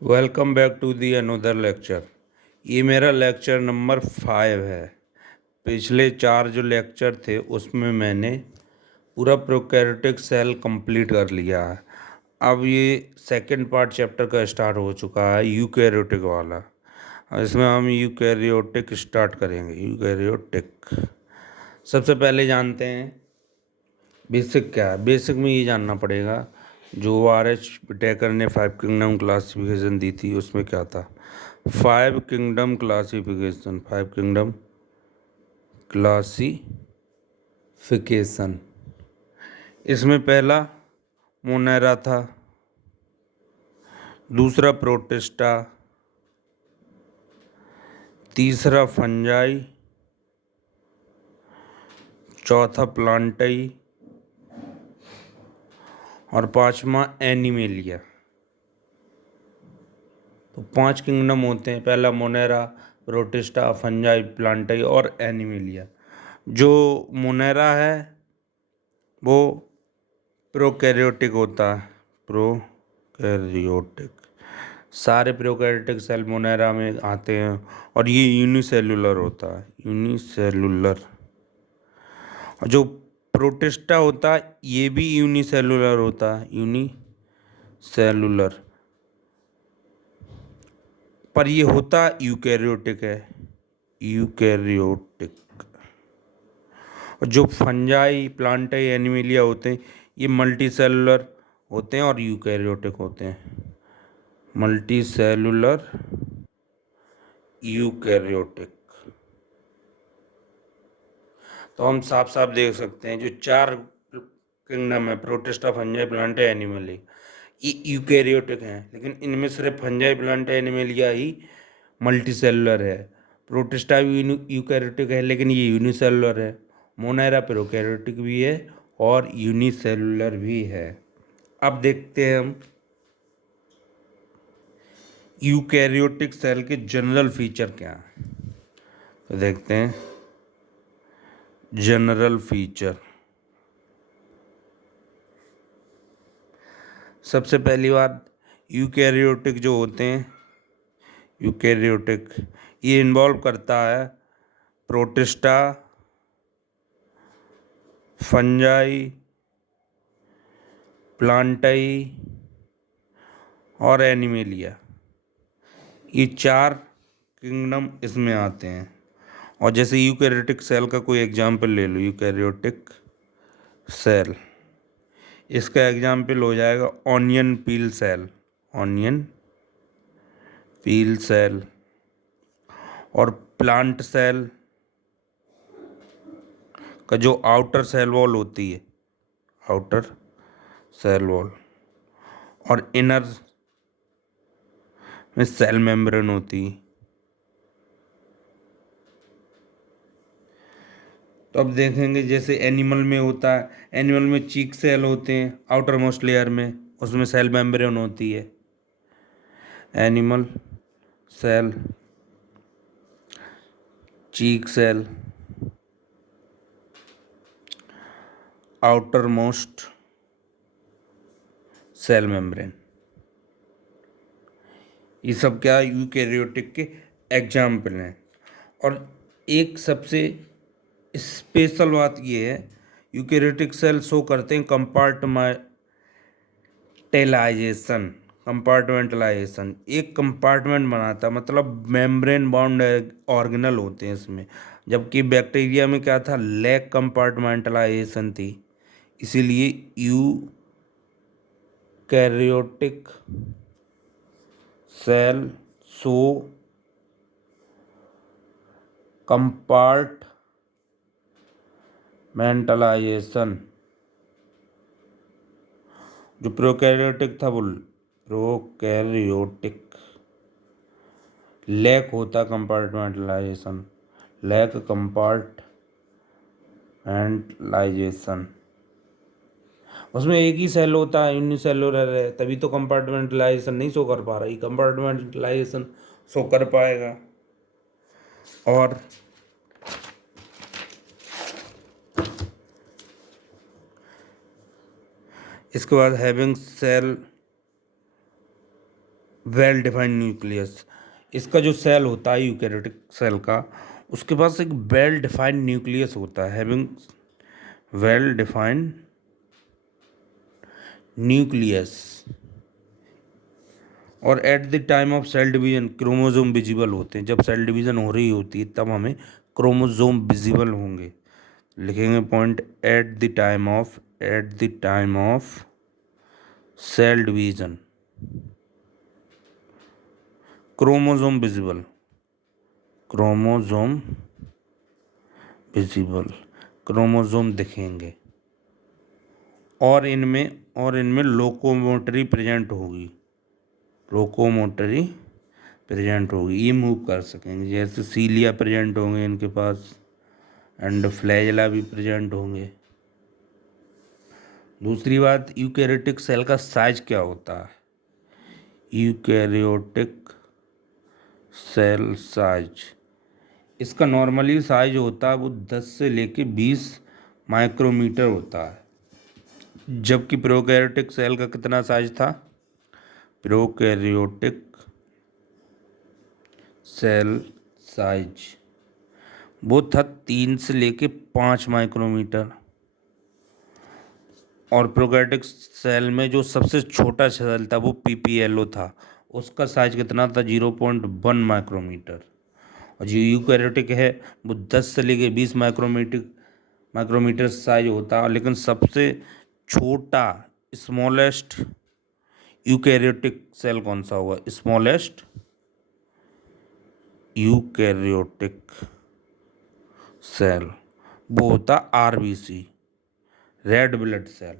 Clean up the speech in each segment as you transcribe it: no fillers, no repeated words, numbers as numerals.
Welcome back to the another lecture. ये मेरा lecture number 5 है। पिछले 4 जो लेक्चर थे उसमें मैंने पूरा प्रोकैरियोटिक सेल कंप्लीट कर लिया है। अब ये सेकंड पार्ट चैप्टर का स्टार्ट हो चुका है, यूकैरियोटिक वाला। इसमें हम यूकैरियोटिक स्टार्ट करेंगे। यूकैरियोटिक सबसे पहले जानते हैं बेसिक क्या है। बेसिक में ये जानना पड़ेगा, जो आर एच टेकर ने 5 किंगडम क्लासिफिकेशन दी थी उसमें क्या था। 5 किंगडम क्लासिफिकेशन, 5 किंगडम क्लासिफिकेशन। इसमें पहला मोनेरा था, दूसरा प्रोटिस्टा, तीसरा फंजाई, चौथा प्लांटाई और पांचवा एनिमेलिया। तो 5 किंगडम होते हैं, पहला मोनेरा, प्रोटिस्टा, फंजाई, प्लांटाई और एनिमेलिया। जो मोनेरा है वो प्रोकैरियोटिक होता है। प्रोकैरियोटिक सारे प्रोकैरियोटिक सेल मोनेरा में आते हैं और ये यूनिसेलुलर होता है, यूनिसेलुलर। और जो प्रोटिस्टा होता है ये भी यूनिसेलुलर होता है, यूनिसेलुलर, पर ये होता यूकैरियोटिक है, यूकैरियोटिक। और जो फंजाई, प्लांटाई, एनिमेलिया होते हैं ये मल्टी सेलुलर होते हैं और यूकैरियोटिक होते हैं, मल्टी सेलुलर यूकैरियोटिक। तो हम साफ साफ देख सकते हैं जो 4 किंगडम है, प्रोटिस्टा, फंजाई, प्लांटाई, एनिमलिया, ये यूकैरियोटिक हैं। लेकिन इनमें सिर्फ फंजाई, प्लांटाई, एनिमलिया ही मल्टी सेलुलर है। प्रोटिस्टा भी यूकैरियोटिक है लेकिन ये यूनिसेलुलर है। मोनेरा प्रोकैरियोटिक भी है और यूनिसेलुलर भी है। अब देखते हैं हम यूकैरियोटिक सेल के जनरल फीचर क्या हैं। तो देखते हैं जनरल फीचर। सबसे पहली बात, यूकैरियोटिक जो होते हैं, यूकैरियोटिक ये इन्वॉल्व करता है प्रोटिस्टा, फंजाई, प्लांटाई और एनिमेलिया। ये 4 किंगडम इसमें आते हैं। और जैसे यूकैरियोटिक सेल का कोई एग्जाम्पल ले लो, यूकैरियोटिक सेल, इसका एग्जाम्पल हो जाएगा ऑनियन पील सेल, ऑनियन पील सेल। और प्लांट सेल का जो आउटर सेल वॉल होती है, आउटर सेल वॉल, और इनर में सेल मेम्ब्रेन होती है। तो अब देखेंगे जैसे एनिमल में होता है, एनिमल में चीक सेल होते हैं आउटर मोस्ट लेयर में, उसमें सेल मेम्ब्रेन होती है। Animal cell, cheek cell, outer most cell membrane, ये सब क्या यूकैरियोटिक के एग्जाम्पल हैं। और एक सबसे स्पेशल बात ये है, यूकैरियोटिक सेल शो करते हैं कंपार्टमेंटलाइजेशन। कंपार्टमेंटलाइजेशन एक कंपार्टमेंट बनाता है, मतलब मेम्ब्रेन बाउंड ऑर्गेनल होते हैं इसमें। जबकि बैक्टीरिया में क्या था, लैक कंपार्टमेंटलाइजेशन थी। इसीलिए यूकैरियोटिक सेल शो कंपार्टमेंटलाइजेशन। जो प्रोकैरियोटिक था वो प्रोकैरियोटिक लैक होता कंपार्टमेंटलाइजेशन, लैक कंपार्टमेंटलाइजेशन। उसमें एक ही सेल होता है, यूनिसेलुलर है, तभी तो कंपार्टमेंटलाइजेशन नहीं शो कर पा रहा है। कंपार्टमेंटलाइजेशन शो कर पाएगा। और इसके बाद having cell well defined nucleus. इसका जो सेल होता है यूकैरियोटिक सेल का, उसके पास एक वेल डिफाइंड न्यूक्लियस होता है, हैविंग वेल डिफाइंड न्यूक्लियस। और at the time of cell division chromosome visible होते हैं। जब सेल डिवीजन हो रही होती है तब हमें क्रोमोसोम विजिबल होंगे। लिखेंगे point, at the time of cell division chromosome visible, chromosome visible, chromosome दिखेंगे। और इनमें लोकोमोटरी प्रेजेंट होगी, लोकोमोटरी प्रेजेंट होगी, ये मूव कर सकेंगे। जैसे सीलिया प्रेजेंट होंगे इनके पास, एंड फ्लैजेला भी प्रेजेंट होंगे। दूसरी बात, यूकैरियोटिक सेल का साइज क्या होता है? यूकैरियोटिक सेल साइज, इसका नॉर्मली साइज होता है वो 10 से लेके 20 माइक्रोमीटर होता है। जबकि प्रोकैरियोटिक सेल का कितना साइज था? प्रोकैरियोटिक सेल साइज वो था 3 से लेके 5 माइक्रोमीटर। और प्रोकैरियोटिक सेल में जो सबसे छोटा सेल था वो पीपीएलओ था, उसका साइज कितना था? 0.1 माइक्रोमीटर। और जो यूकैरियोटिक है वो 10 से लेके 20 माइक्रोमीटर साइज होता है। लेकिन सबसे छोटा स्मॉलेस्ट यूकैरियोटिक सेल कौन सा होगा? स्मॉलेस्ट यूकैरियोटिक सेल वो होता आरबीसी, रेड ब्लड सेल।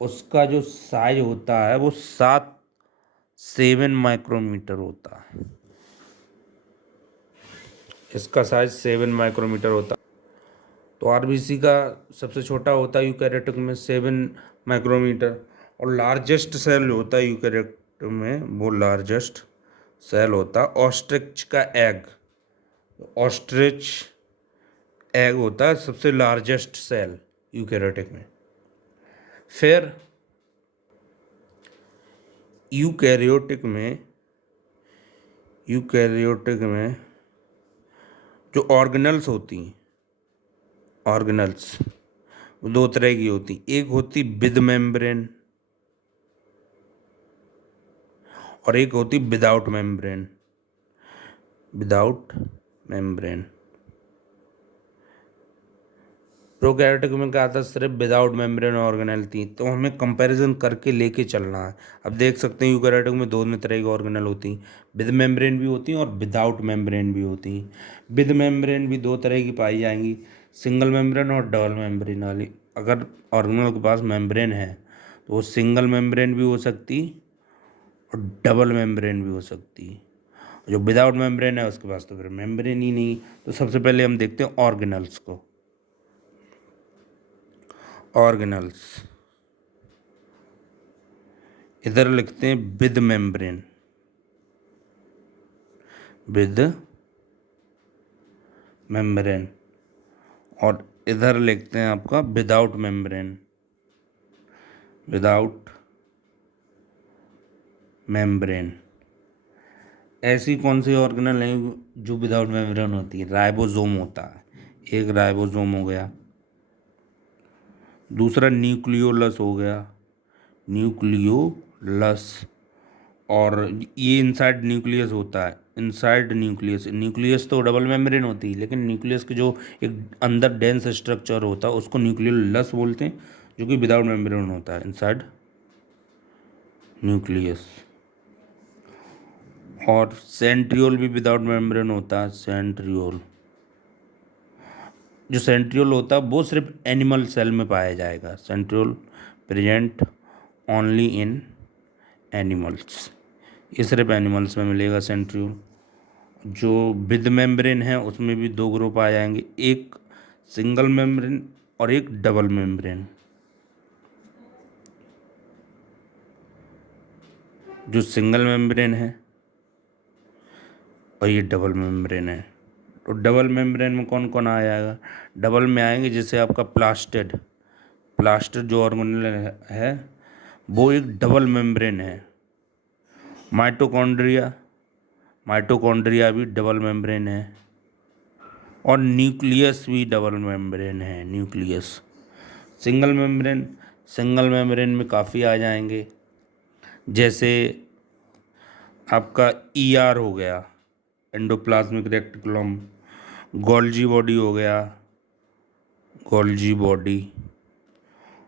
उसका जो साइज होता है वो 7 माइक्रोमीटर होता है। इसका साइज 7 माइक्रोमीटर होता है। तो आरबीसी का सबसे छोटा होता है यूकैरियोटिक में 7 माइक्रोमीटर। और लार्जेस्ट सेल होता है यूकैरियोटिक में, वो लार्जेस्ट सेल होता है ऑस्ट्रिच का एग। ऑस्ट्रिच एग होता है सबसे लार्जेस्ट सेल यूकैरियोटिक में। फिर यूकैरियोटिक में जो ऑर्गेनल्स होती हैं, ऑर्गेनल्स वो दो तरह की होती। एक होती विद मेम्ब्रेन और एक होती without membrane. Without membrane prokaryotic में क्या था? सिर्फ विदाउट मेम्ब्रेन ऑर्गेनल थी। तो हमें कंपैरिजन करके लेके चलना है। अब देख सकते हैं यूकैरियोटिक में दोनों तरह की ऑर्गेनल होती हैं, विद मेम्ब्रेन भी होती हैं और विदाउट मेम्ब्रेन भी होती हैं। विद मेम्ब्रेन भी दो तरह की पाई जाएंगी, सिंगल मेम्ब्रेन और डबल मेम्ब्रेन वाली। अगर ऑर्गेनल के पास मेम्ब्रेन है तो वो सिंगल मेम्ब्रेन भी हो सकती और डबल मेम्ब्रेन भी हो सकती। जो विदाउट मेम्ब्रेन है उसके पास तो फिर मेम्ब्रेन ही नहीं। तो सबसे पहले हम देखते हैं ऑर्गेनल्स को। ऑर्गेनल्स इधर लिखते हैं विद मेम्ब्रेन, विद मेम्ब्रेन। और इधर लिखते हैं आपका विदाउट मेम्ब्रेन, विदाउट मेम्ब्रेन। ऐसी कौन सी ऑर्गेनल है जो विदाउट मेम्ब्रेन होती है? राइबोसोम होता है, एक राइबोसोम हो गया। दूसरा न्यूक्लियोलस हो गया, न्यूक्लियोलस। और ये इनसाइड न्यूक्लियस होता है, इनसाइड न्यूक्लियस। न्यूक्लियस तो डबल मेम्ब्रेन होती है, लेकिन न्यूक्लियस के जो एक अंदर डेंस स्ट्रक्चर होता है उसको न्यूक्लियोलस बोलते हैं, जो कि विदाउट मेम्ब्रेन होता है, इनसाइड न्यूक्लियस। और सेंट्रियोल भी विदाउट मेम्ब्रेन होता है, सेंट्रियोल। जो सेंट्रियोल होता है वो सिर्फ एनिमल सेल में पाया जाएगा। Centriole present only in animals, ये सिर्फ एनिमल्स में मिलेगा सेंट्रियोल। जो विद मेम्ब्रेन है उसमें भी दो ग्रुप आ जाएंगे, एक सिंगल मेम्ब्रेन और एक डबल मेम्ब्रेन। जो सिंगल मेम्ब्रेन है और ये डबल मेम्ब्रेन है। तो डबल मेम्ब्रेन में कौन कौन आ जाएगा? डबल में आएंगे जैसे आपका प्लास्टिड, प्लास्टिड जो ऑर्गेनल है वो एक डबल मेम्ब्रेन है। माइटोकॉन्ड्रिया, माइटोकॉन्ड्रिया भी डबल मेम्ब्रेन है, और न्यूक्लियस भी डबल मेम्ब्रेन है। Nucleus single membrane, single membrane में काफ़ी आ जाएंगे, जैसे आपका ईआर हो गया, एंडोप्लाज्मिक रेटिकुलम, गोल्जी बॉडी हो गया, गोल्जी बॉडी,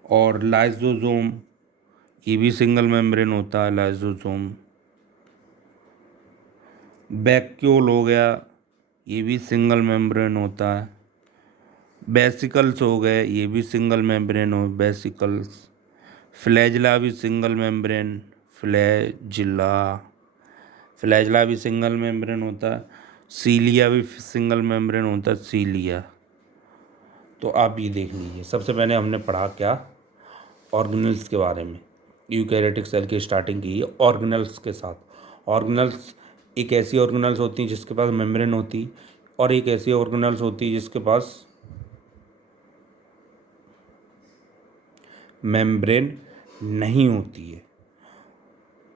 और लाइसोसोम, ये भी सिंगल मेम्ब्रेन होता है लाइसोसोम। वैक्यूल हो गया, ये भी सिंगल मेम्ब्रेन होता है। वेसिकल्स हो गए, ये भी सिंगल मेम्ब्रेन हो वेसिकल्स। फ्लैजिला भी सिंगल मेम्ब्रेन, फ्लैजिला, फ्लैजिला भी सिंगल मेम्ब्रेन होता है। सीलिया भी सिंगल मेम्ब्रेन होता है, सीलिया। तो आप ये देख लीजिए, सबसे पहले हमने पढ़ा क्या, ऑर्गेनेल्स के बारे में। यूकैरियोटिक सेल की स्टार्टिंग की है ऑर्गेनेल्स के साथ। ऑर्गेनेल्स एक ऐसी ऑर्गेनेल्स होती हैं जिसके पास मेम्ब्रेन होती, और एक ऐसी ऑर्गेनेल्स होती है जिसके पास मेम्ब्रेन नहीं होती है।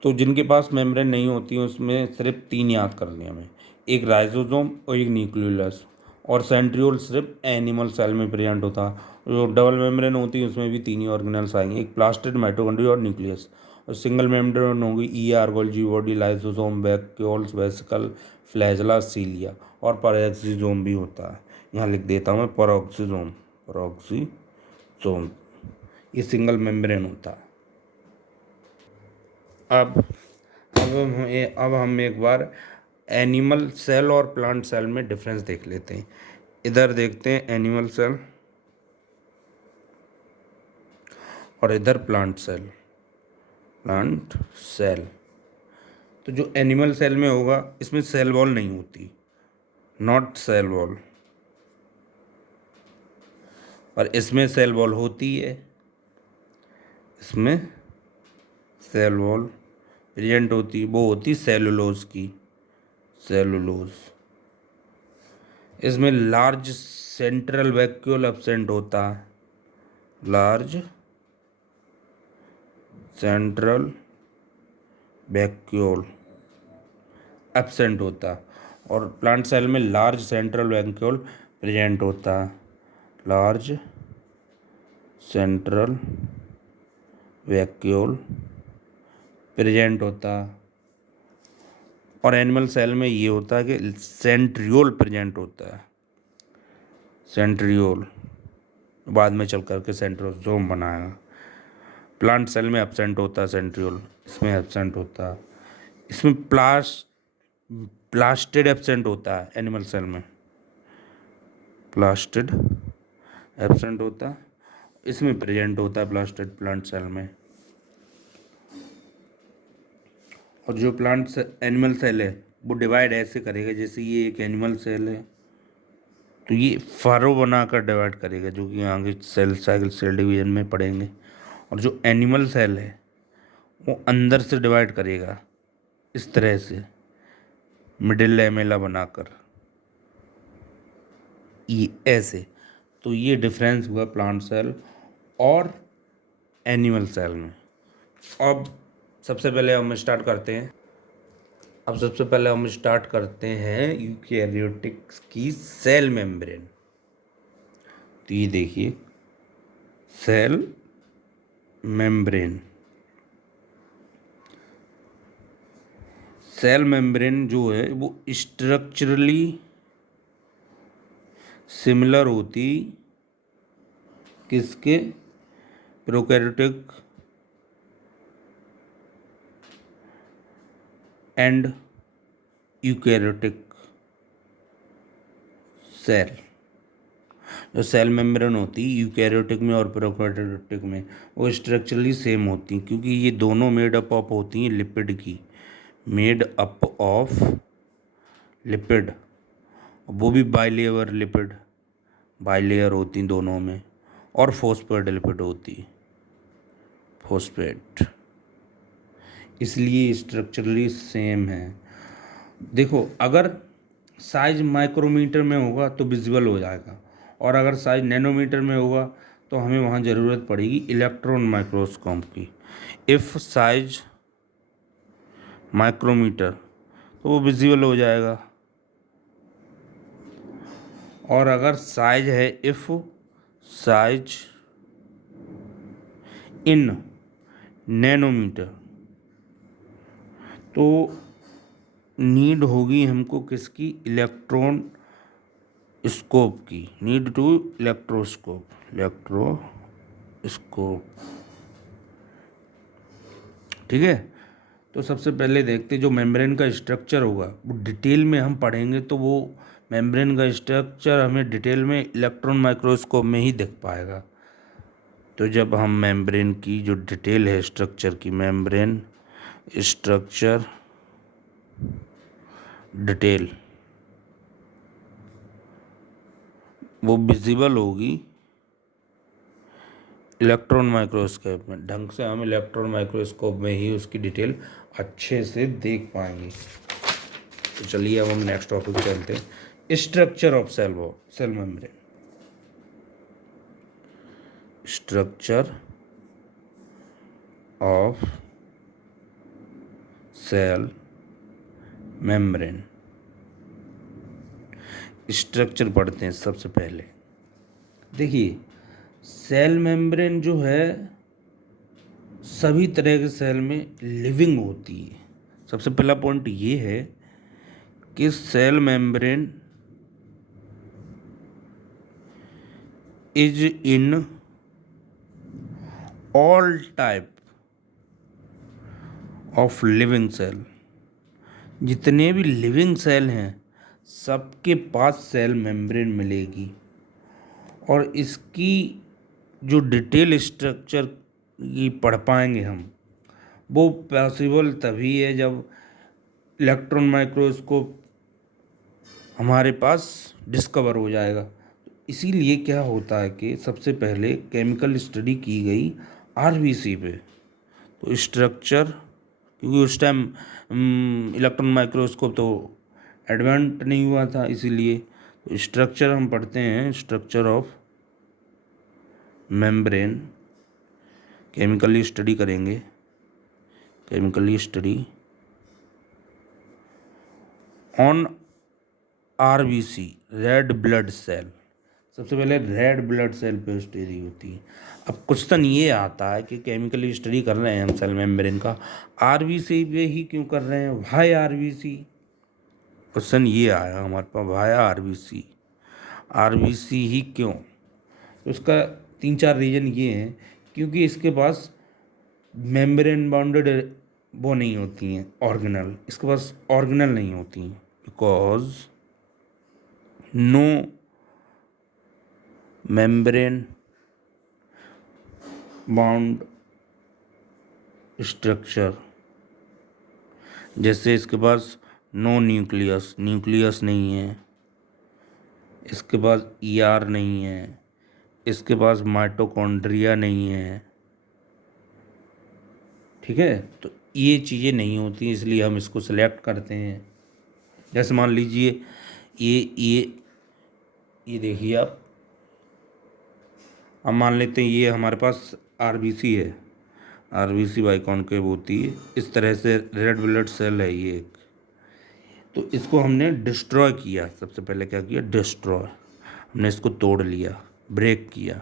तो जिनके पास मेम्ब्रेन नहीं होती है उसमें सिर्फ 3 याद करने हमें, एक राइजोसोम और एक न्यूक्लियोलस, और सेंट्रियोल सिर्फ एनिमल सेल में प्रेजेंट होता है। जो डबल मेम्ब्रेन होती है उसमें भी 3 ही ऑर्गेनेल्स आएंगे, एक प्लास्टिड, माइटोकॉन्ड्रिया और न्यूक्लियस। और सिंगल मेम्ब्रेन होगी ER, Golgi body, lysosome, vacuoles, vesicle, flagella, cilia, और पैरोक्सिसोम भी होता है। यहाँ लिख देता हूँ मैं, पैरोक्सिसोम, पैरोक्सिसोम, ये सिंगल मेम्ब्रेन होता है। अब हम एक बार एनिमल सेल और प्लांट सेल में डिफरेंस देख लेते हैं। इधर देखते हैं एनिमल सेल और इधर प्लांट सेल, प्लांट सेल। तो जो एनिमल सेल में होगा इसमें सेल वॉल नहीं होती, नॉट सेल वॉल, और इसमें सेल वॉल होती है। इसमें सेल वॉल प्रेजेंट होती, वो होती सेलुलोज की, सेलुलोज। इसमें लार्ज सेंट्रल वैक्यूल एब्सेंट होता है, लार्ज सेंट्रल वैक्यूल एब्सेंट होता है, और प्लांट सेल में लार्ज सेंट्रल वैक्यूल प्रेजेंट होता है, लार्ज सेंट्रल वैक्यूल प्रेजेंट होता है। और एनिमल सेल में ये होता है कि सेंट्रियोल प्रेजेंट होता है, सेंट्रियोल, बाद में चल करके सेंट्रोसोम बनाएगा। प्लांट सेल में एब्सेंट होता है सेंट्रियोल, इसमें एब्सेंट होता है। इसमें प्लास्टिड एब्सेंट होता है एनिमल सेल में, प्लास्टिड एब्सेंट होता है, इसमें प्रेजेंट होता है प्लास्टिड प्लांट सेल में। और जो प्लांट एनिमल सेल है वो डिवाइड ऐसे करेगा, जैसे ये एक एनिमल सेल है तो ये फारो बनाकर डिवाइड करेगा, जो कि आगे सेल साइकिल सेल डिवीजन में पढ़ेंगे। और जो एनिमल सेल है वो अंदर से डिवाइड करेगा इस तरह से, मिडिल लैमेला बनाकर, ये ऐसे। तो ये डिफरेंस हुआ प्लांट सेल और एनिमल सेल में। अब सबसे पहले हम स्टार्ट करते हैं यूकैरियोटिक्स की सेल मेम्ब्रेन। तो ये देखिए सेल मेम्ब्रेन, सेल मेम्ब्रेन जो है वो स्ट्रक्चरली सिमिलर होती किसके, प्रोकैरियोटिक एंड यूकैरियोटिक सेल। जो सेल मेम्ब्रेन होती है यूकैरियोटिक में और प्रोकैरियोटिक में वो स्ट्रक्चरली सेम होती हैं, क्योंकि ये दोनों मेड अप ऑफ होती हैं लिपिड की, मेड अप ऑफ लिपिड, वो भी बाइलेयर लिपिड, बाइलेयर होती हैं दोनों में, और फॉस्फेट लिपिड होती है, फॉस्फेट, इसलिए स्ट्रक्चरली सेम है। देखो अगर साइज माइक्रोमीटर में होगा तो विजिबल हो जाएगा, और अगर साइज नैनोमीटर में होगा तो हमें वहाँ ज़रूरत पड़ेगी इलेक्ट्रॉन माइक्रोस्कोप की। इफ़ साइज माइक्रोमीटर, तो वो विजिबल हो जाएगा। और अगर साइज है, इफ़ साइज इन नैनोमीटर, तो नीड होगी हमको किसकी, इलेक्ट्रॉन स्कोप की, नीड टू इलेक्ट्रोस्कोप, ठीक है। तो सबसे पहले देखते जो मेम्ब्रेन का स्ट्रक्चर होगा वो डिटेल में हम पढ़ेंगे, तो वो मेम्ब्रेन का स्ट्रक्चर हमें डिटेल में इलेक्ट्रॉन माइक्रोस्कोप में ही दिख पाएगा। तो जब हम मेम्ब्रेन की जो डिटेल है स्ट्रक्चर की, मेम्ब्रेन स्ट्रक्चर डिटेल, वो विजिबल होगी इलेक्ट्रॉन माइक्रोस्कोप में। ढंग से हम इलेक्ट्रॉन माइक्रोस्कोप में ही उसकी डिटेल अच्छे से देख पाएंगे। तो चलिए अब हम नेक्स्ट टॉपिक चलते हैं, structure of cell membrane. Structure of cell membrane, structure पढ़ते हैं सबसे पहले। देखिए सेल मेम्ब्रेन जो है सभी तरह के सेल में लिविंग होती है। सबसे पहला पॉइंट ये है कि cell membrane is in all type of living cell. जितने भी लिविंग सेल हैं सबके पास सेल मेम्ब्रेन मिलेगी। और इसकी जो डिटेल स्ट्रक्चर की पढ़ पाएंगे हम, वो पॉसिबल तभी है जब इलेक्ट्रॉन माइक्रोस्कोप हमारे पास डिस्कवर हो जाएगा। इसीलिए क्या होता है कि सबसे पहले केमिकल स्टडी की गई आरबीसी पे। तो स्ट्रक्चर, क्योंकि उस टाइम इलेक्ट्रॉन माइक्रोस्कोप तो एडवांस नहीं हुआ था, इसीलिए तो स्ट्रक्चर हम पढ़ते हैं, structure of membrane chemically study करेंगे, chemically study on RBC red blood cell. सबसे पहले रेड ब्लड सेल पे स्टडी होती है। अब क्वेश्चन ये आता है कि केमिकली स्टडी कर रहे हैं हम सेल मेम्ब्रेन का, आरबीसी पे ही क्यों कर रहे हैं, वाई आरबीसी। क्वेश्चन ये आया हमारे पास, वाई आरबीसी, आरबीसी ही क्यों। तो उसका 3-4 रीजन ये हैं, क्योंकि इसके पास मेम्ब्रेन बाउंडेड वो नहीं होती हैं ऑर्गेनल, इसके पास ऑर्गेनल नहीं होती हैं, because no membrane bound structure. जैसे इसके पास नो न्यूक्लियस, न्यूक्लियस नहीं है, इसके पास ईआर नहीं है, इसके पास माइटोकॉन्ड्रिया नहीं है, ठीक है। तो ये चीज़ें नहीं होती, इसलिए हम इसको सिलेक्ट करते हैं। जैसे मान लीजिए ये देखिए आप, अब मान लेते हैं ये हमारे पास आरबीसी है, आरबीसी बाइकॉन्केव होती है, इस तरह से रेड ब्लड सेल है ये एक। तो इसको हमने डिस्ट्रॉय किया, सबसे पहले क्या किया, डिस्ट्रॉय, हमने इसको तोड़ लिया, ब्रेक किया।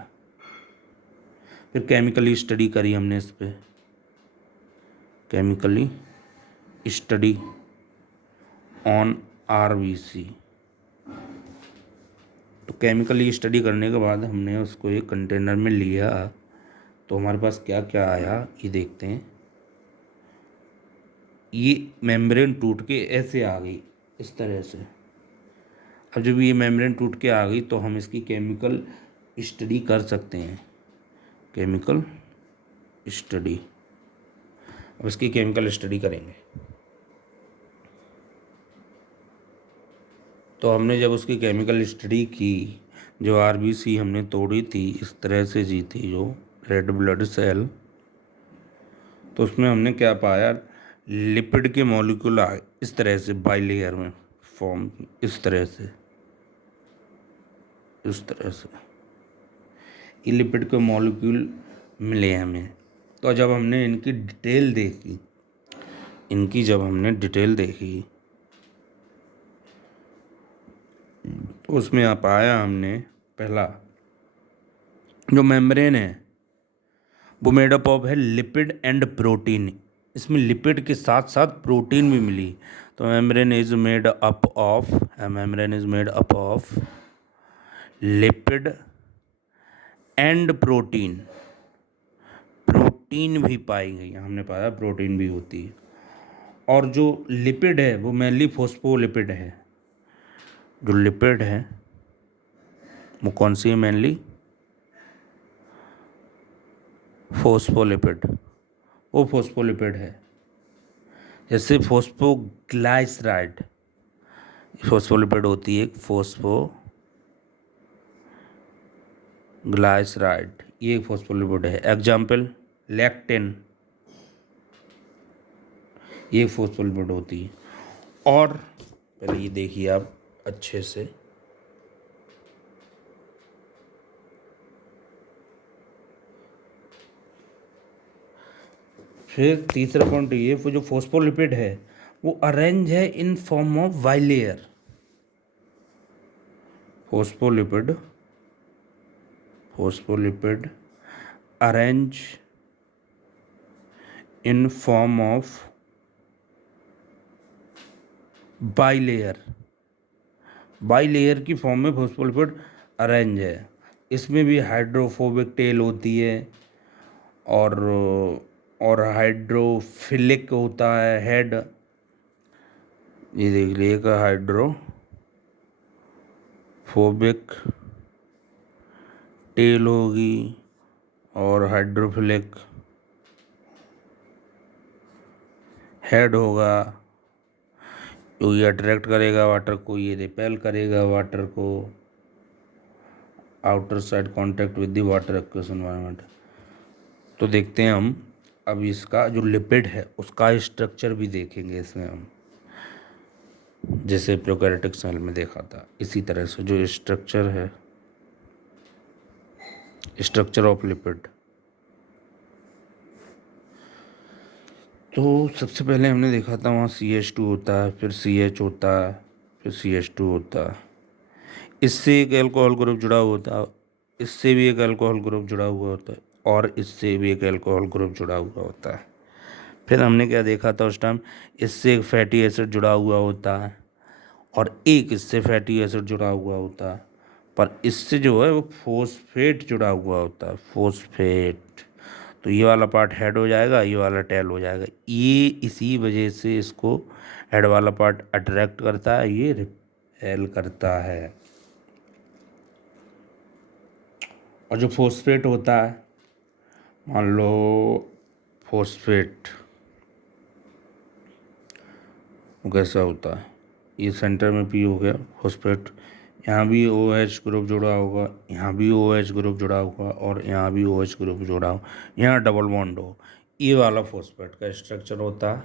फिर केमिकली स्टडी करी हमने इस पर, केमिकली स्टडी ऑन आरबीसी। तो केमिकली स्टडी करने के बाद हमने उसको एक कंटेनर में लिया, तो हमारे पास क्या क्या आया ये देखते हैं। ये मेम्ब्रेन टूट के ऐसे आ गई इस तरह से। अब जब ये मेम्ब्रेन टूट के आ गई तो हम इसकी केमिकल स्टडी कर सकते हैं, केमिकल स्टडी। अब इसकी केमिकल स्टडी करेंगे। तो हमने जब उसकी केमिकल स्टडी की, जो आरबीसी हमने तोड़ी थी इस तरह से जी थी जो रेड ब्लड सेल, तो उसमें हमने क्या पाया, लिपिड के मॉलिक्यूल आए इस तरह से बाइलेयर में फॉर्म, इस तरह से ये लिपिड के मॉलिक्यूल मिले हमें। तो जब हमने इनकी डिटेल देखी इनकी जब हमने डिटेल देखी उसमें पाया हमने पहला जो मेम्ब्रेन है वो मेडअप ऑफ है लिपिड एंड प्रोटीन। इसमें लिपिड के साथ साथ प्रोटीन भी मिली। तो membrane is made up of lipid and protein. Protein भी पाई गई, हमने पाया प्रोटीन भी होती है। और जो लिपिड है वो मेनली फोस्फोलिपिड है। जो लिपिड है वो कौन सी है? Mainly phospholipid. वो फोस्फोलिपिड है। जैसे फोस्फोग्लाइसराइड फोस्फोलिपिड होती है, फोस्फोग्लाइसराइड ये एक फोस्फोलिपिड है। एग्जाम्पल लैक्टिन, ये फोस्फोलिपिड होती है। और पहले ये देखिए आप अच्छे से, फिर तीसरा पॉइंट ये, वो जो फोस्फोलिपिड है वो अरेंज है in form of bilayer. Phospholipid arrange in form of bilayer की फॉर्म में फोस्फोलिपिड अरेंज है। इसमें भी हाइड्रोफोबिक टेल होती है और हाइड्रोफिलिक होता है हेड। ये देख लीजिएगा, हाइड्रोफोबिक टेल होगी और हाइड्रोफिलिक हेड होगा। तो ये अट्रैक्ट करेगा वाटर को, ये रिपेल करेगा वाटर को। Outer side contact with the water aqueous environment. तो देखते हैं हम अब इसका जो लिपिड है उसका स्ट्रक्चर भी देखेंगे इसमें हम, जैसे प्रोकैरियोटिक सेल में देखा था। इसी तरह से जो स्ट्रक्चर है, स्ट्रक्चर ऑफ लिपिड। तो सबसे पहले हमने देखा था वहाँ CH2 होता है, फिर CH होता है, फिर CH2 होता है। इससे एक अल्कोहल ग्रुप जुड़ा हुआ होता है, इससे भी एक अल्कोहल ग्रुप जुड़ा हुआ होता है, और इससे भी एक अल्कोहल ग्रुप जुड़ा हुआ होता है। फिर हमने क्या देखा था उस टाइम, इससे एक फैटी एसिड जुड़ा हुआ होता है और एक इससे फैटी एसिड जुड़ा हुआ होता है, पर इससे जो है वो फोस्फेट जुड़ा हुआ होता है, फोस्फेट। तो ये वाला पार्ट हेड हो जाएगा, ये वाला टेल हो जाएगा। ये इसी वजह से इसको हेड वाला पार्ट अट्रैक्ट करता है, ये रिपेल करता है। और जो फोस्फेट होता है, मान लो फोस्फेट वो कैसा होता है, ये सेंटर में P हो गया फोस्फेट, यहाँ भी OH ग्रुप जुड़ा होगा, यहाँ भी OH ग्रुप जुड़ा होगा और यहाँ भी OH ग्रुप जुड़ा हो, यहाँ डबल बॉन्ड हो। ये वाला फोस्फेट का स्ट्रक्चर होता है।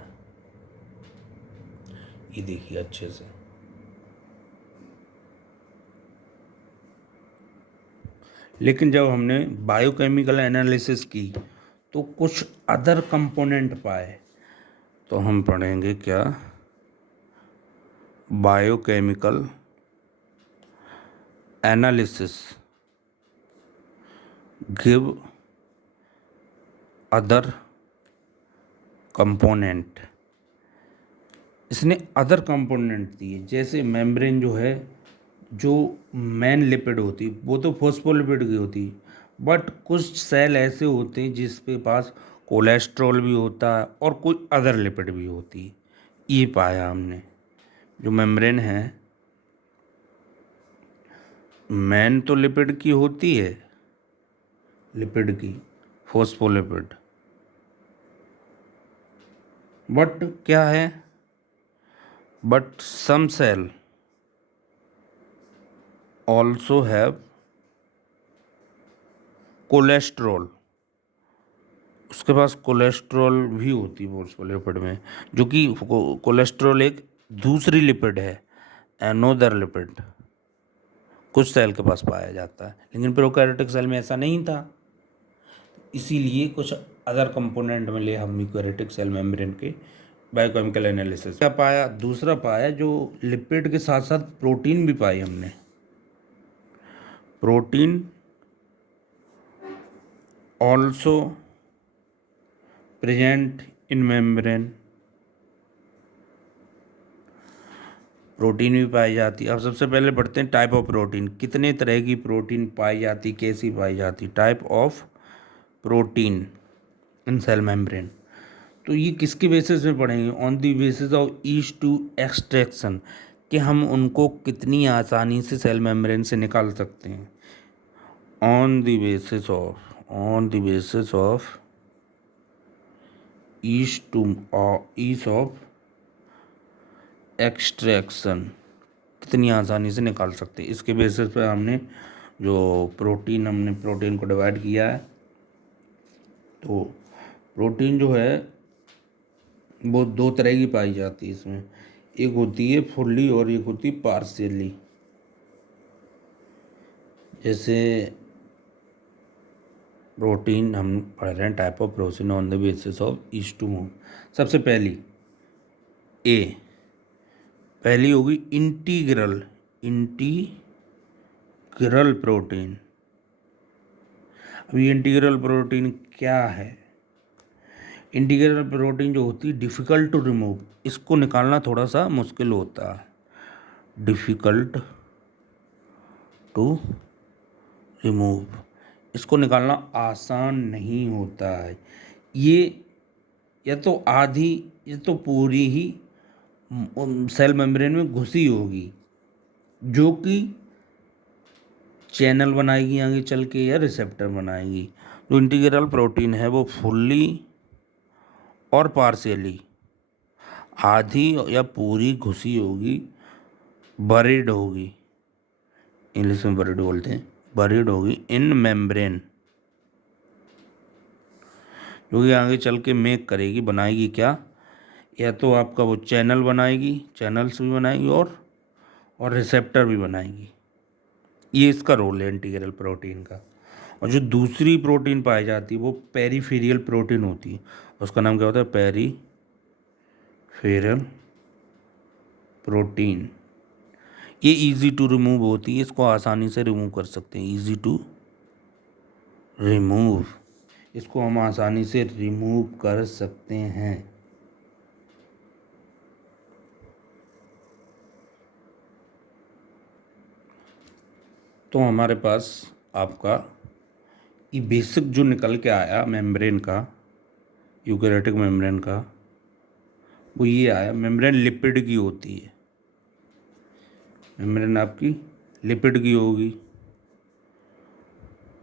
ये देखिए अच्छे से, लेकिन जब हमने बायोकेमिकल एनालिसिस की तो कुछ अदर कंपोनेंट पाए। तो हम पढ़ेंगे क्या, biochemical analysis give other component. इसने अदर कंपोनेंट दिए, जैसे मेम्ब्रेन जो है, जो मेन लिपिड होती वो तो फोस्फोलिपिड की होती, बट कुछ सेल ऐसे होते हैं जिसके पास कोलेस्ट्रॉल भी होता है और कोई अदर लिपिड भी होती। ये पाया हमने। जो मेम्ब्रेन है मेन तो लिपिड की होती है, लिपिड की फोस्फोलिपिड, बट क्या है, but some cell also have cholesterol. उसके पास कोलेस्ट्रॉल भी होती है फोस्फोलिपिड में, जो कि कोलेस्ट्रॉल एक दूसरी लिपिड है, एनोदर लिपिड। कुछ सेल के पास पाया जाता है, लेकिन प्रोकैरियोटिक सेल में ऐसा नहीं था। इसीलिए कुछ अदर कंपोनेंट मिले हम यूकैरियोटिक सेल मेम्ब्रेन के, बायोकेमिकल एनालिसिस क्या पाया, दूसरा पाया जो लिपिड के साथ साथ प्रोटीन भी पाई हमने। Protein also present in membrane, protein भी पाई जाती है। अब सबसे पहले पढ़ते हैं टाइप ऑफ प्रोटीन, कितने तरह की प्रोटीन पाई जाती, कैसी पाई जाती, type of protein in cell membrane. तो ये किसके बेसिस में पढ़ेंगे, on the basis of ease to extraction, कि हम उनको कितनी आसानी से सेल मेम्ब्रेन से निकाल सकते हैं। On the basis of ease of extraction, कितनी आसानी से निकाल सकते हैं, इसके बेसिस पे हमने जो प्रोटीन को डिवाइड किया है। तो प्रोटीन जो है वो दो तरह की पाई जाती है इसमें, एक होती है फुल्ली और एक होती है पार्शियली। जैसे प्रोटीन हम पढ़ रहे हैं, type of protein on the basis of ease to move. सबसे पहली होगी इंटीग्रल प्रोटीन। अब ये इंटीग्रल प्रोटीन क्या है, इंटीग्रल प्रोटीन जो होती है डिफ़िकल्ट टू रिमूव, इसको निकालना थोड़ा सा मुश्किल होता है, डिफ़िकल्ट टू रिमूव, इसको निकालना आसान नहीं होता है। ये या तो आधी या तो पूरी ही सेल मेम्ब्रेन में घुसी होगी, जो कि चैनल बनाएगी आगे चल के या रिसेप्टर बनाएगी। जो इंटीग्रल प्रोटीन है वो फुल्ली और पार्शियली, आधी या पूरी घुसी होगी, बरीड होगी, इंग्लिश में बरीड बोलते हैं, बरीड होगी इन मेम्ब्रेन, जो कि आगे चल के मेक करेगी, बनाएगी क्या, या तो आपका वो चैनल बनाएगी, चैनल्स भी बनाएगी और रिसेप्टर भी बनाएगी। ये इसका रोल है इंटीग्रल प्रोटीन का। और जो दूसरी प्रोटीन पाई जाती है वो पेरीफेरियल प्रोटीन होती है, उसका नाम क्या होता है, पेरीफेरल प्रोटीन। ये इजी टू रिमूव होती है, इसको आसानी से रिमूव कर सकते हैं, इजी टू रिमूव, इसको हम आसानी से रिमूव कर सकते हैं। तो हमारे पास आपका ये बेसिक जो निकल के आया मेम्ब्रेन का, यूकैरियोटिक मेम्ब्रेन का, वो ये आया, मेम्ब्रेन लिपिड की होती है, मेम्ब्रेन आपकी लिपिड की होगी,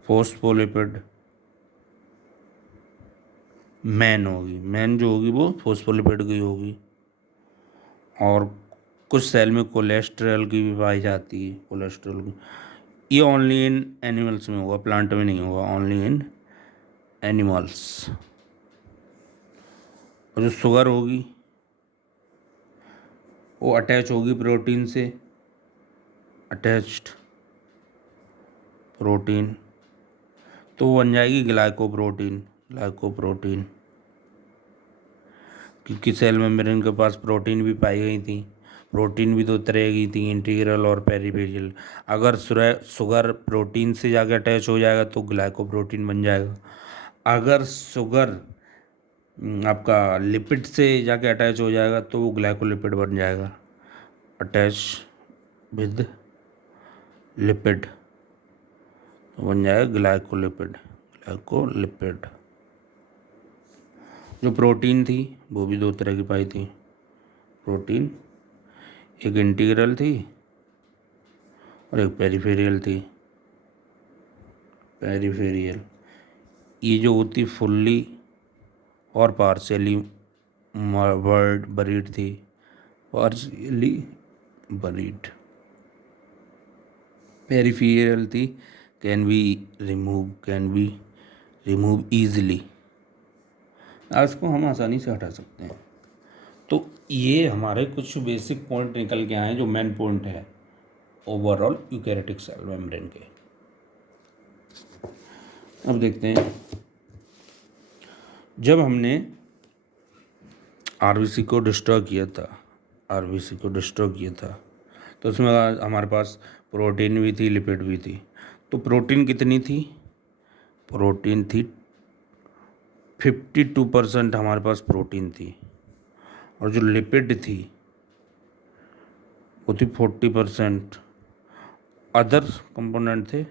फोस्फोलिपिड मैन होगी, मैन जो होगी वो फोस्फोलिपिड की होगी। और कुछ सेल में कोलेस्ट्रॉल की भी पाई जाती है, कोलेस्ट्रॉल की, ये ओनली इन एनिमल्स में होगा, प्लांट में नहीं होगा, ओनली इन एनिमल्स। और जो शुगर होगी वो अटैच होगी प्रोटीन से, अटैच्ड प्रोटीन, तो वो बन जाएगी ग्लाइकोप्रोटीन, क्योंकि सेल मेम्ब्रेन के पास प्रोटीन भी पाई गई थी। प्रोटीन भी दो तरह की थी, इंटीग्रल और पेरीफेरियल। अगर शुगर प्रोटीन से जाके अटैच हो जाएगा तो ग्लाइकोप्रोटीन बन जाएगा। अगर शुगर आपका लिपिड से जाके अटैच हो जाएगा तो वो ग्लाइकोलिपिड बन जाएगा, अटैच विद लिपिड, तो बन जाएगा ग्लाइकोलिपिड। जो प्रोटीन थी वो भी दो तरह की पाई थी प्रोटीन, एक इंटीग्रल थी और एक पेरीफेरियल थी। पेरीफेरियल ये जो होती फुल्ली और पार्शियली बरीड थी, पार्शियली बरीड। पेरीफेरियल थी कैन बी रिमूव ईजिली, इसको हम आसानी से हटा सकते हैं। तो ये हमारे कुछ बेसिक पॉइंट निकल के आए जो मेन पॉइंट है ओवरऑल यूकैरियोटिक सेल मेम्ब्रेन के। अब देखते हैं, जब हमने आरबीसी को डिस्ट्रॉय किया था, आरबीसी को डिस्ट्रॉय किया था। तो उसमें हमारे पास प्रोटीन भी थी, लिपिड भी थी। तो प्रोटीन कितनी थी? प्रोटीन थी 52% हमारे पास प्रोटीन थी, और जो लिपिड थी वो थी 40%, अदर कंपोनेंट थे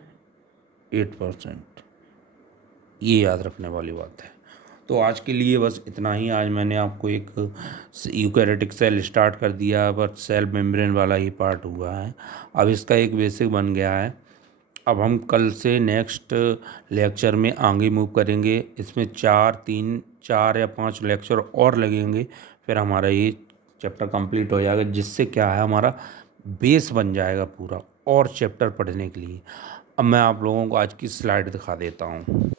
8%। ये याद रखने वाली बात है। तो आज के लिए बस इतना ही। आज मैंने आपको एक यूकैरियोटिक सेल स्टार्ट कर दिया, बट सेल मेम्ब्रेन वाला ही पार्ट हुआ है। अब इसका एक बेसिक बन गया है। अब हम कल से नेक्स्ट लेक्चर में आगे मूव करेंगे। इसमें 4 या 5 लेक्चर और लगेंगे, फिर हमारा ये चैप्टर कंप्लीट हो जाएगा, जिससे क्या है हमारा बेस बन जाएगा पूरा और चैप्टर पढ़ने के लिए। अब मैं आप लोगों को आज की स्लाइड दिखा देता हूँ।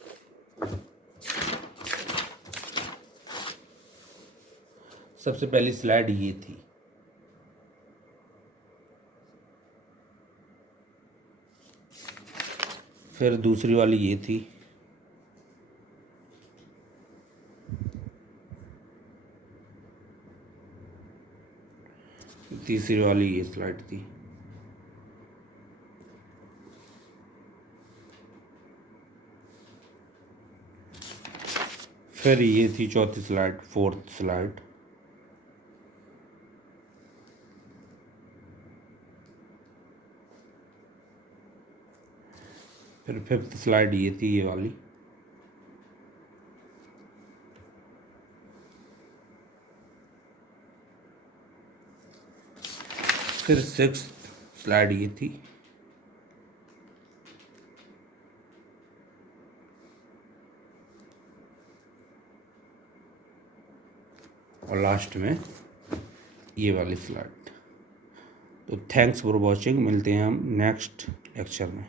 सबसे पहली स्लाइड ये थी। फिर दूसरी वाली ये थी। तीसरी वाली ये स्लाइड थी। फिर ये थी चौथी स्लाइड, फोर्थ स्लाइड। फिर फिफ्थ स्लाइड ये थी, ये वाली। फिर सिक्स्थ स्लाइड ये थी। और लास्ट में ये वाली स्लाइड। तो थैंक्स फॉर वॉचिंग। मिलते हैं हम नेक्स्ट लेक्चर में।